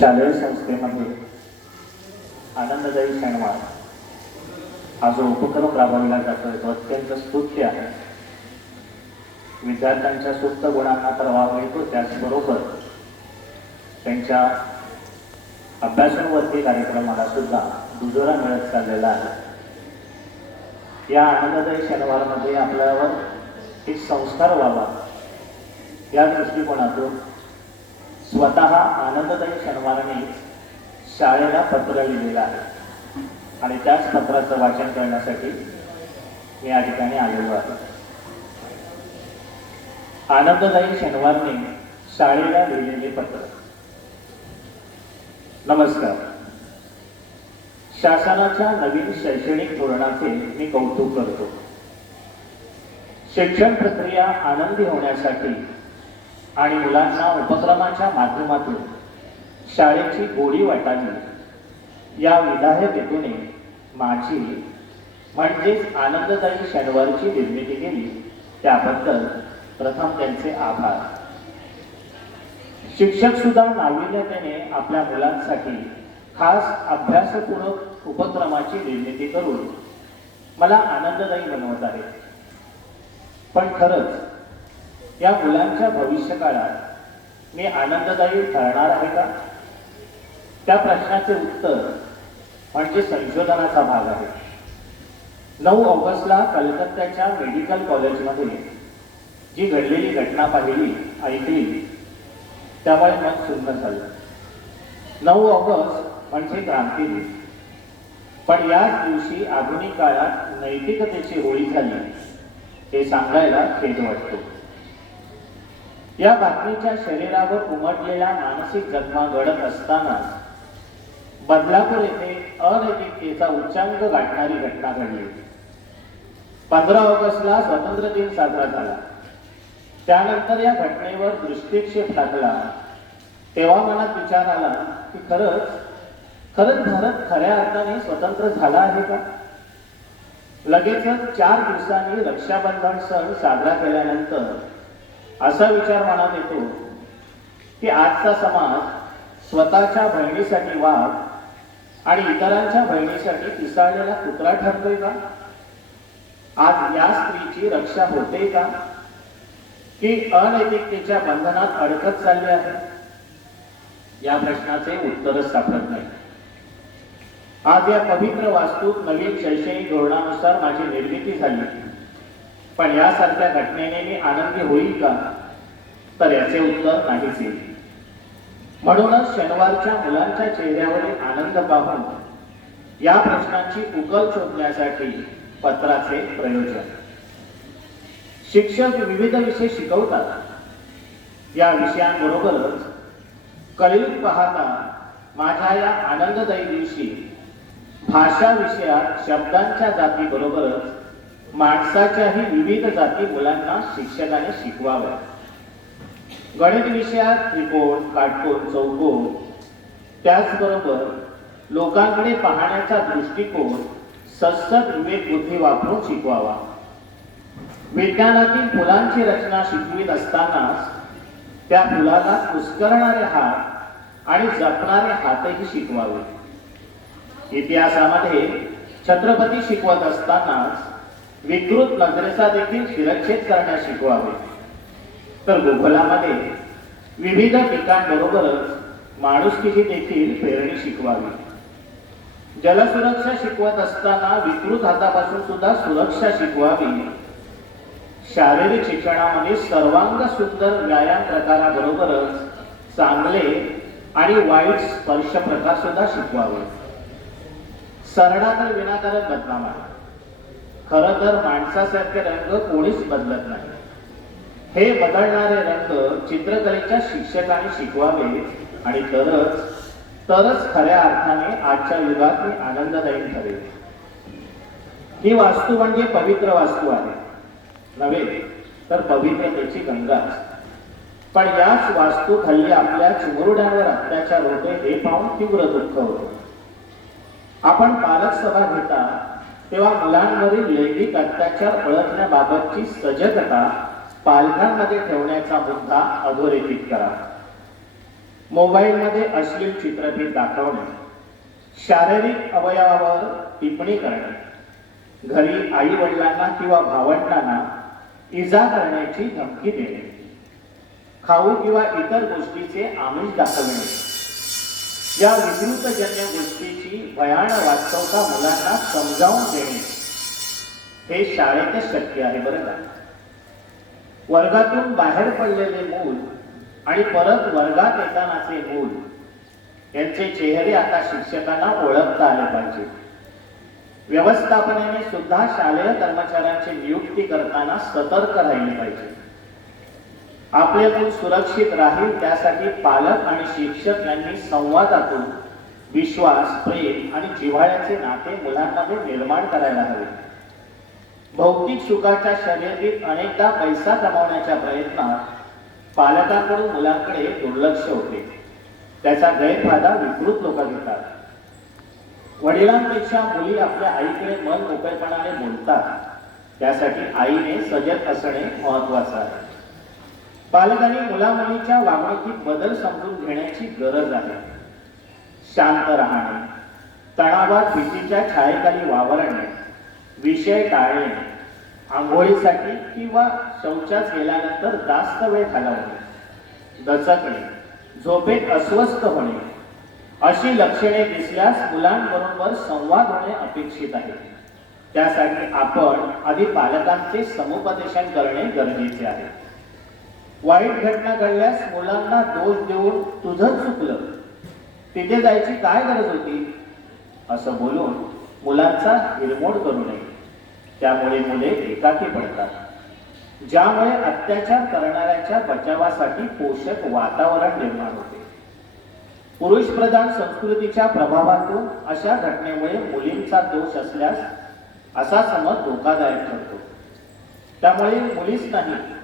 शालेय संस्थेमध्ये आनंददायी शनिवार हा जो उपक्रम राबविला जातोय तो अत्यंत स्तुत्य आहे. विद्यार्थ्यांच्या सुप्त गुणांना तर वाव मिळतो त्याचबरोबर त्यांच्या अभ्यासावरती कार्यक्रमाला सुद्धा दुजोरा मिळत चाललेला आहे. या आनंददायी शनिवारमध्ये आपल्यावर एक संस्कार व्हावा या दृष्टिकोनातून स्वतः आनंददायी शनिवाराने शाळेला पत्र लिहिलेलं आहे. आणि त्याच पत्राचं वाचन करण्यासाठी मी या ठिकाणी आलेलो आहे. आनंददायी शनिवारने शाळेला लिहिलेले पत्र. नमस्कार. शासनाच्या नवीन शैक्षणिक धोरणाचे मी कौतुक करतो. शिक्षण प्रक्रिया आनंदी होण्यासाठी आणि मुलांना उपक्रमाच्या माध्यमातून शाळेची गोडी वाटावी. या विधायक हेतूने माझी म्हणजेच आनंददायी शनिवारची निर्मिती केली त्याबद्दल प्रथम त्यांचे आभार. शिक्षक सुद्धा नाविन्यतेने आपल्या मुलांसाठी खास अभ्यासपूर्वक उपक्रमाची निर्मिती करून मला आनंददायी बनवत आहे पण खरंच या मुलांच्या भविष्य काळात मी आनंददायी ठरणार आहे का? त्या प्रश्नाचे उत्तर म्हणजे संशोधनाचा भाग आहे. नऊ ऑगस्टला कलकत्त्याच्या मेडिकल कॉलेजमध्ये जी घडलेली घटना पाहिली ऐकली त्यामुळे मन सुन्न झालं. नऊ ऑगस्ट म्हणजे क्रांती दिन. पण याच दिवशी आधुनिक काळात नैतिकतेची होळी झाली हे सांगायला खेद वाटतो. या बातमीच्या शरीरावर उमटलेला मानसिक जखमा घडत असताना बदलापूर येथे अनैतिकतेचा उच्चांक गाठणारी घटना घडली. पंधरा ऑगस्टला स्वातंत्र्य दिन साजरा झाला. त्यानंतर या घटनेवर दृष्टिक्षेप टाकला तेव्हा मनात विचार आला की खरंच खरंच भारत खऱ्या अर्थाने स्वतंत्र झाला आहे का? लगेचच चार दिवसांनी रक्षाबंधन सण साजरा केल्यानंतर असा विचार मनात येतो की आजचा समाज स्वतःच्या बहिणीसाठी वाघ आणि इतरांच्या बहिणीसाठी पिसाळलेला कुत्रा ठरतोय का? आज या स्त्रीची रक्षा होते का? की अनैतिकतेच्या बंधनात अडकत चालली आहे? या प्रश्नाचे उत्तरच सापडत नाही. आज या पवित्र वास्तूत नवीन शैक्षणिक धोरणानुसार माझी निर्मिती झाली. पण यासारख्या घटनेने मी आनंदी होईल का? तर याचे उत्तर नाहीच येईल. म्हणूनच शनिवारच्या मुलांच्या चेहऱ्यावरील आनंद पाहून या प्रश्नांची उकल शोधण्यासाठी पत्राचे प्रयोजन. शिक्षक विविध विषय शिकवतात. या विषयांबरोबरच कलियुग पाहता माझ्या या आनंददायी दिवशी भाषा विषयात शब्दांच्या जातीबरोबरच माणसाच्याही विविध जाती मुलांना शिक्षकाने शिकवाव्या गणित विषयात त्रिकोण काटकोण चौकोन त्याचबरोबर लोकांकडे पाहण्याचा दृष्टिकोन सस्तक विवेक बुद्धी वापरून शिकवावा. विज्ञानातील फुलांची रचना शिकवीत असतानाच त्या फुलाला कुस्करणारे हात आणि जपणारे हातही शिकवावे. इतिहासामध्ये छत्रपती शिकवत असतानाच विकृत नजरेचा देखील शिरच्छेद करण्यास शिकवावे. तर भूगोलामध्ये विविध पिकांबरोबरच माणुसकीची देखील पेरणी शिकवावी. जलसुरक्षा शिकवत असताना विकृत हातापासून सुद्धा सुरक्षा शिकवावी. शारीरिक शिक्षणामध्ये सर्वांग सुंदर व्यायाम प्रकाराबरोबरच चांगले आणि वाईट स्पर्श प्रकार सुद्धा शिकवावे. सरडा तर विनाकारण बदनाम आहे. खर तर माणसासारखे रंग कोणीच बदलत नाही. हे बदलणारे रंग चित्रकलेच्या शिक्षकाने शिकवावे आणि तरच तरच खऱ्या अर्थाने आजच्या युगात मी आनंददायी ठरेल. ही वास्तू म्हणजे पवित्र वास्तू आहे. नव्हे तर पवित्रतेची गंगा पण याच वास्तू खाली आपल्या चिमुरड्यांवर अत्याचार होते हे पाहून तीव्र दुःख होते. आपण पालक सभा घेता तेव्हा मुलांवरील लैंगिक अत्याचार ओळखण्याबाबतची सजगता पालकांमध्ये ठेवण्याचा मुद्दा अधोरेखित करा. मोबाईलमध्ये अश्लील चित्रपट दाखवणे शारीरिक अवयवावर टिप्पणी करणे घरी आई वडिलांना किंवा भावंडांना इजा करण्याची धमकी देणे खाऊ किंवा इतर गोष्टीचे आमिष दाखवणे. या विकृतजन्य गोष्टीची भयान वास्तवता मुलांना समजावून देणे हे शाळेतच शक्य आहे बरं का? वर्गातून बाहेर पडलेले मूल आणि परत वर्गात येतानाचे मूल यांचे चेहरे आता शिक्षकांना ओळखता आले पाहिजे. व्यवस्थापनेने सुद्धा शालेय कर्मचाऱ्यांची नियुक्ती करताना सतर्क राहिले पाहिजे. आपले मूल सुरक्षित राहील त्यासाठी पालक आणि शिक्षक यांनी संवादातून विश्वास प्रेम आणि जिव्हाळ्याचे नाते मुलांमध्ये निर्माण करायला हवे. भौतिक सुखाच्या शर्यतीत अनेकदा पैसा कमावण्याच्या प्रयत्नात पालकांकडून मुलांकडे दुर्लक्ष होते. त्याचा गैरफायदा विकृत लोक घेतात. वडिलांपेक्षा मुली आपल्या आईकडे मन मोकळेपणाने बोलतात. त्यासाठी आईने सजग असणे महत्वाचं आहे. पालकांनी मुलामुलीच्या वागणुकीत बदल समजून घेण्याची गरज आहे. शांत राहणे तणावात भीतीच्या छायेखाली वावरणे विषय टाळणे आंघोळीसाठी किंवा शौचास गेल्यानंतर जास्त वेळ घालवणे दचकणे झोपेत अस्वस्थ होणे अशी लक्षणे दिसल्यास मुलांबरोबर संवाद होणे अपेक्षित आहे. त्यासाठी आपण आधी पालकांचे समुपदेशन करणे गरजेचे आहे. वाईट घटना घडल्यास मुलांना दोष देऊन तुझं चुकलं. तिथे जायची काय गरज होती? असं बोलून मुलांचा हिरमोड करू नये. त्यामुळे मुले एकाकी पडतात. ज्यामुळे अत्याचार करणाऱ्याच्या बचावासाठी पोषक वातावरण निर्माण होते. पुरुष प्रधान संस्कृतीच्या प्रभावातून अशा घटनेमुळे मुलींचा दोष असल्यास असा समज धोकादायक ठरतो. त्यामुळे मुलीच नाही